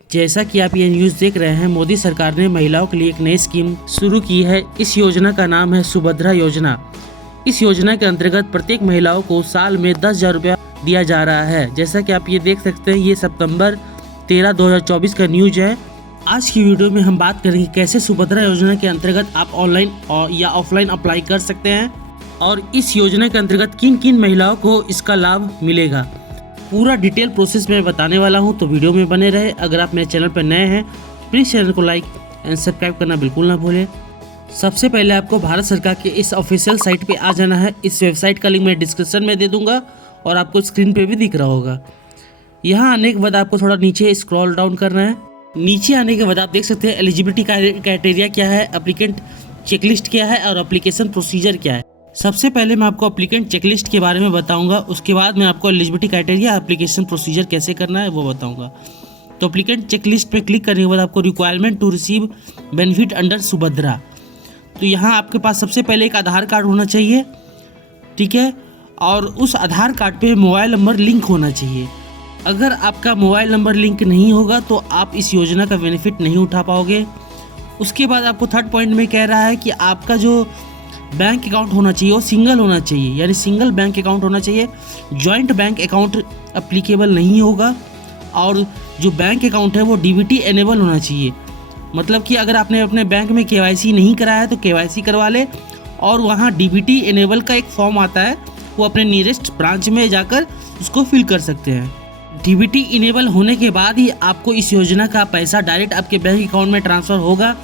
जैसा कि आप ये न्यूज़ देख रहे हैं, मोदी सरकार ने महिलाओं के लिए एक नई स्कीम शुरू की है। इस योजना का नाम है सुभद्रा योजना। इस योजना के अंतर्गत प्रत्येक महिलाओं को साल में 10,000 रुपया दिया जा रहा है। जैसा कि आप ये देख सकते हैं, ये सितंबर 13, 2024 का न्यूज है। आज की वीडियो में हम बात करेंगे कैसे सुभद्रा योजना के अंतर्गत आप ऑनलाइन या ऑफलाइन अप्लाई कर सकते हैं और इस योजना के अंतर्गत किन किन महिलाओं को इसका लाभ मिलेगा। पूरा डिटेल प्रोसेस मैं बताने वाला हूं, तो वीडियो में बने रहे। अगर आप मेरे चैनल पर नए हैं, प्लीज़ चैनल को लाइक एंड सब्सक्राइब करना बिल्कुल ना भूलें। सबसे पहले आपको भारत सरकार के इस ऑफिशियल साइट पे आ जाना है। इस वेबसाइट का लिंक मैं डिस्क्रिप्शन में दे दूंगा और आपको स्क्रीन पे भी दिख रहा होगा। यहाँ आने के बाद आपको थोड़ा नीचे स्क्रॉल डाउन करना है। नीचे आने के बाद आप देख सकते हैं एलिजिबिलिटी क्राइटेरिया क्या है, एप्लीकेंट चेकलिस्ट क्या है और एप्लीकेशन प्रोसीजर क्या है। सबसे पहले मैं आपको एप्लीकेंट चेकलिस्ट के बारे में बताऊंगा, उसके बाद मैं आपको एलिजिबिलिटी क्राइटेरिया एप्लीकेशन प्रोसीजर कैसे करना है वो बताऊंगा। तो एप्लीकेंट चेकलिस्ट पे क्लिक करने के बाद आपको requirement to receive benefit under Subhadra, तो यहाँ आपके पास सबसे पहले एक आधार कार्ड होना चाहिए, ठीक है, और उस आधार कार्ड पे मोबाइल नंबर लिंक होना चाहिए। अगर आपका मोबाइल नंबर लिंक नहीं होगा तो आप इस योजना का बेनिफिट नहीं उठा पाओगे। उसके बाद आपको थर्ड पॉइंट में कह रहा है कि आपका जो बैंक अकाउंट होना चाहिए वो सिंगल होना चाहिए, यानी सिंगल बैंक अकाउंट होना चाहिए। जॉइंट बैंक अकाउंट अप्लीकेबल नहीं होगा और जो बैंक अकाउंट है वो डीबीटी एनेबल होना चाहिए। मतलब कि अगर आपने अपने बैंक में केवाईसी नहीं कराया है तो केवाईसी करवा ले, और वहाँ डीबीटी एनेबल का एक फॉर्म आता है, वो अपने नियरेस्ट ब्रांच में जाकर उसको फिल कर सकते हैं। डीबीटी इनेबल होने के बाद ही आपको इस योजना का पैसा डायरेक्ट आपके बैंक अकाउंट में ट्रांसफ़र होगा।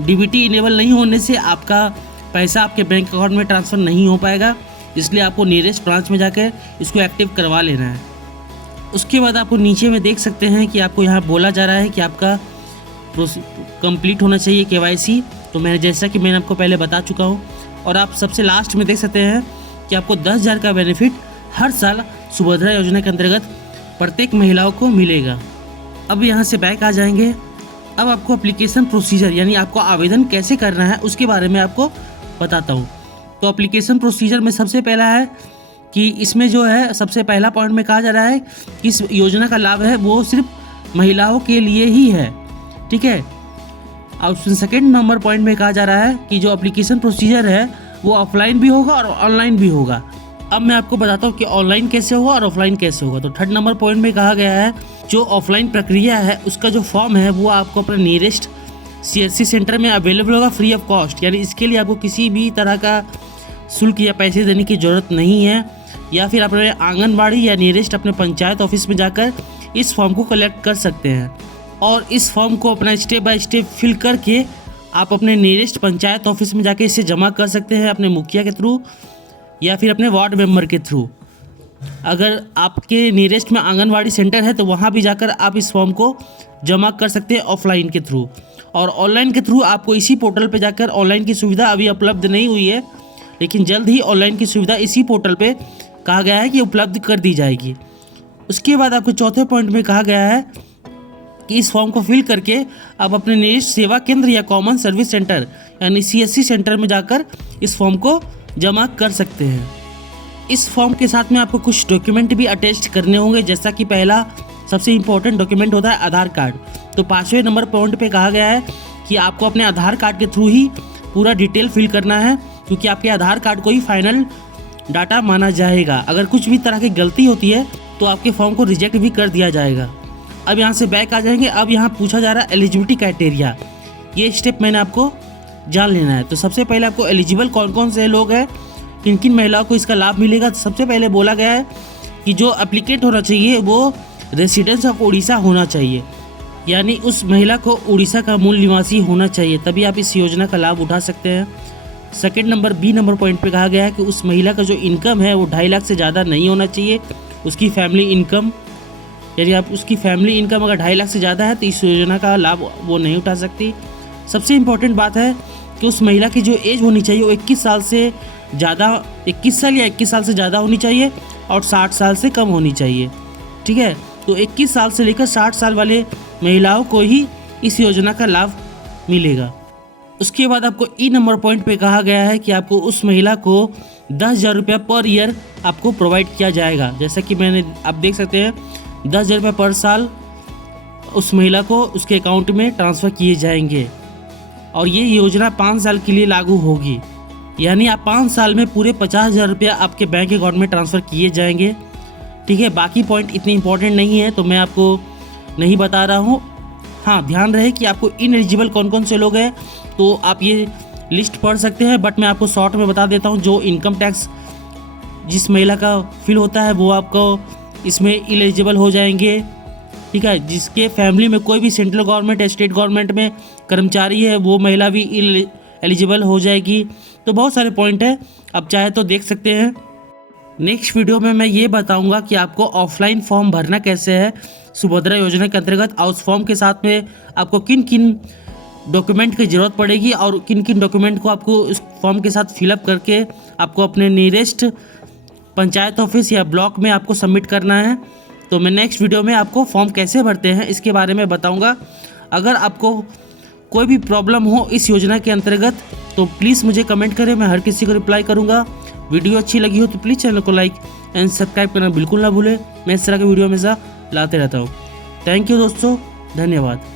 डीबीटी इनेबल नहीं होने से आपका पैसा आपके बैंक अकाउंट में ट्रांसफ़र नहीं हो पाएगा, इसलिए आपको नियरेस्ट ब्रांच में जाकर इसको एक्टिव करवा लेना है। उसके बाद आपको नीचे में देख सकते हैं कि आपको यहाँ बोला जा रहा है कि आपका कंप्लीट होना चाहिए केवाईसी, तो जैसा कि मैंने आपको पहले बता चुका हूँ। और आप सबसे लास्ट में देख सकते हैं कि आपको 10,000 का बेनिफिट हर साल सुभद्रा योजना के अंतर्गत प्रत्येक महिलाओं को मिलेगा। अब यहाँ से बैक आ जाएंगे। अब आपको एप्लीकेशन प्रोसीजर यानी आपको आवेदन कैसे करना है उसके बारे में आपको बताता हूँ। तो एप्लीकेशन प्रोसीजर में सबसे पहला है कि इसमें जो है सबसे पहला पॉइंट में कहा जा रहा है कि इस योजना का लाभ है वो सिर्फ महिलाओं के लिए ही है, ठीक है। और सेकेंड नंबर पॉइंट में कहा जा रहा है कि जो एप्लीकेशन प्रोसीजर है वो ऑफलाइन भी होगा और ऑनलाइन भी होगा। अब मैं आपको बताता हूँ कि ऑनलाइन कैसे होगा और ऑफलाइन कैसे होगा। तो थर्ड नंबर पॉइंट में कहा गया है जो ऑफलाइन प्रक्रिया है उसका जो फॉर्म है वो आपको अपने नियरेस्ट CSC सेंटर में अवेलेबल होगा फ्री ऑफ कॉस्ट, यानी इसके लिए आपको किसी भी तरह का शुल्क या पैसे देने की ज़रूरत नहीं है। या फिर अपने आंगनबाड़ी या नियरेस्ट अपने पंचायत ऑफिस में जाकर इस फॉर्म को कलेक्ट कर सकते हैं और इस फॉर्म को अपना स्टेप बाय स्टेप फिल करके आप अपने नियरेस्ट पंचायत ऑफिस में जाकर इसे जमा कर सकते हैं अपने मुखिया के थ्रू या फिर अपने वार्ड मेंबर के थ्रू। अगर आपके नियरेस्ट में आंगनवाड़ी सेंटर है तो वहाँ भी जाकर आप इस फॉर्म को जमा कर सकते हैं ऑफलाइन के थ्रू। और ऑनलाइन के थ्रू आपको इसी पोर्टल पे जाकर, ऑनलाइन की सुविधा अभी उपलब्ध नहीं हुई है लेकिन जल्द ही ऑनलाइन की सुविधा इसी पोर्टल पे कहा गया है कि उपलब्ध कर दी जाएगी। उसके बाद आपको चौथे पॉइंट में कहा गया है कि इस फॉर्म को फिल करके आप अपने नियरेस्ट सेवा केंद्र या कॉमन सर्विस सेंटर यानी CSC सेंटर में जाकर इस फॉर्म को जमा कर सकते हैं। इस फॉर्म के साथ में आपको कुछ डॉक्यूमेंट भी अटैच करने होंगे, जैसा कि पहला सबसे इम्पोर्टेंट डॉक्यूमेंट होता है आधार कार्ड। तो 5वें नंबर पॉइंट पे कहा गया है कि आपको अपने आधार कार्ड के थ्रू ही पूरा डिटेल फिल करना है, क्योंकि आपके आधार कार्ड को ही फाइनल डाटा माना जाएगा। अगर कुछ भी तरह की गलती होती है तो आपके फॉर्म को रिजेक्ट भी कर दिया जाएगा। अब यहाँ से बैक आ जाएंगे। अब यहाँ पूछा जा रहा है एलिजिबिलिटी क्राइटेरिया, ये स्टेप मैंने आपको जान लेना है। तो सबसे पहले आपको एलिजिबल कौन कौन से लोग हैं, किन किन महिलाओं को इसका लाभ मिलेगा। तो सबसे पहले बोला गया है कि जो एप्लीकेंट होना चाहिए वो रेसिडेंस ऑफ उड़ीसा होना चाहिए, यानी उस महिला को उड़ीसा का मूल निवासी होना चाहिए, तभी आप इस योजना का लाभ उठा सकते हैं। Second number B number point पे कहा गया है कि उस महिला का जो इनकम है वो 2.5 लाख से ज़्यादा नहीं होना चाहिए। उसकी फैमिली इनकम, यानी आप उसकी फैमिली इनकम अगर 2.5 लाख से ज़्यादा है तो इस योजना का लाभ वो नहीं उठा सकती। सबसे इम्पोर्टेंट बात है कि उस महिला की जो एज होनी चाहिए वो 21 साल से ज़्यादा, 21 साल या 21 साल से ज़्यादा होनी चाहिए और 60 साल से कम होनी चाहिए, ठीक है। तो 21 साल से लेकर 60 साल वाले महिलाओं को ही इस योजना का लाभ मिलेगा। उसके बाद आपको ई नंबर पॉइंट पे कहा गया है कि आपको उस महिला को 10,000 रुपया पर ईयर आपको प्रोवाइड किया जाएगा। जैसा कि आप देख सकते हैं 10,000 रुपये पर साल उस महिला को उसके अकाउंट में ट्रांसफ़र किए जाएंगे। और ये योजना 5 साल के लिए लागू होगी, यानी आप 5 साल में पूरे 50,000 रुपया आपके बैंक अकाउंट में ट्रांसफ़र किए जाएंगे। ठीक है, बाकी पॉइंट इतने इंपॉर्टेंट नहीं है तो मैं आपको नहीं बता रहा हूँ। हाँ, ध्यान रहे कि आपको इनएलिजिबल कौन कौन से लोग हैं, तो आप ये लिस्ट पढ़ सकते हैं, बट मैं आपको शॉर्ट में बता देता हूँ। जो इनकम टैक्स जिस महिला का फिल होता है वो आपको इसमें एलिजिबल हो जाएंगे। ठीक है, जिसके फैमिली में कोई भी सेंट्रल गवर्नमेंट या स्टेट गवर्नमेंट में कर्मचारी है वो महिला भी एलिजिबल हो जाएगी। तो बहुत सारे पॉइंट है, आप चाहे तो देख सकते हैं। नेक्स्ट वीडियो में मैं ये बताऊंगा कि आपको ऑफलाइन फॉर्म भरना कैसे है सुभद्रा योजना के अंतर्गत, और उस फॉर्म के साथ में आपको किन किन डॉक्यूमेंट की ज़रूरत पड़ेगी और किन किन डॉक्यूमेंट को आपको उस फॉर्म के साथ फिलअप करके आपको अपने नियरेस्ट पंचायत ऑफिस या ब्लॉक में आपको सबमिट करना है। तो मैं नेक्स्ट वीडियो में आपको फॉर्म कैसे भरते हैं इसके बारे में बताऊंगा। अगर आपको कोई भी प्रॉब्लम हो इस योजना के अंतर्गत तो प्लीज़ मुझे कमेंट करें, मैं हर किसी को रिप्लाई करूंगा। वीडियो अच्छी लगी हो तो प्लीज़ चैनल को लाइक एंड सब्सक्राइब करना बिल्कुल ना भूलें। मैं इस तरह के वीडियो हमेशा लाते रहता हूँ। थैंक यू दोस्तों, धन्यवाद।